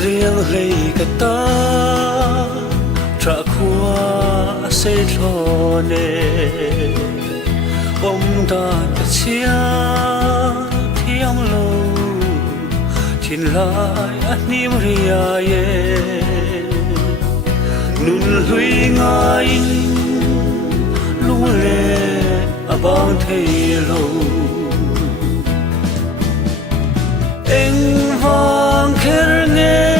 riêng lấy cái ta trả qua xây thọ nè ông ta ta chia thiêng lâu thiên lại anh niệm ria ye nun lui ngay lung lệ abang thấy lâu anh vang kher nghe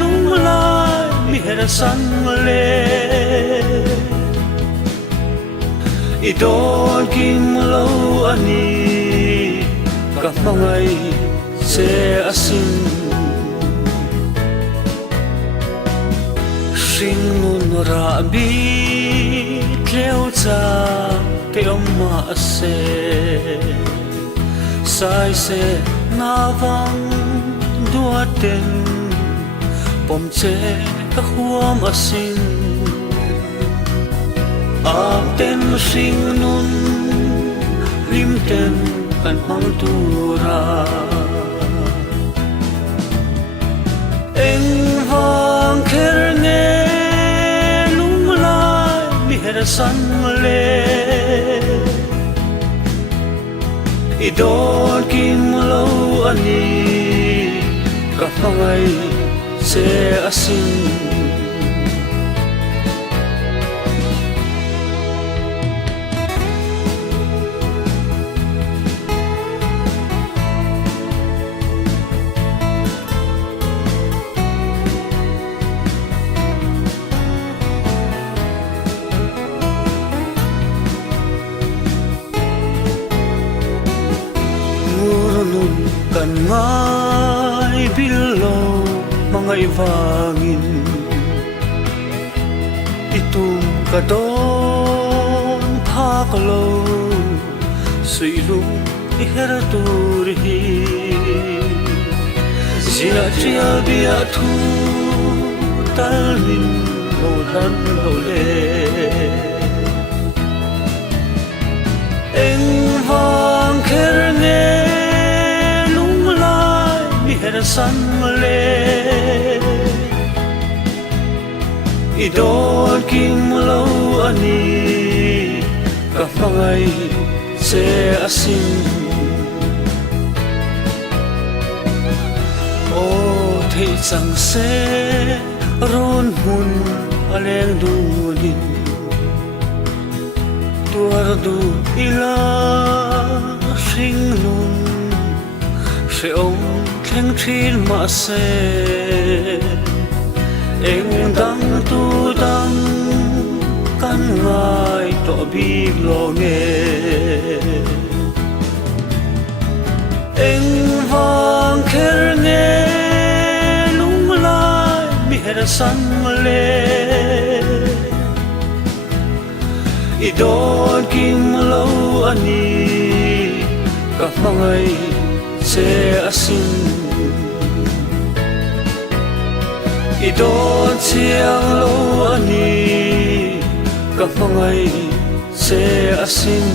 lung lại mi her san le idon kim lâu ani các mangai se asin sinh nun ra bi kleo cha te oma se sai se na vang đua tên bom che các huam asin ap tên sinh nun rim tên kan mang tu ra anh vang kher nghe lung lai mi her san le idon kim lâu ani các mangai se asin kan ngai bilo mangai vangin itum kadon phaklo suilung ihera turhi zia tria bia thu talin holan hole eng vang kher nghe her san le idon kim lâu ani các mangai se asin o thei chang se ron hun aleng du din tuar du ila sing nun se ông theng thin ma se eng dang tu dang kan ngai to bi lo nge eng vang kher nghe lung lai mi her san le idon kim lâu ani các mangai se asin idon chiang lo ani các mangai se asin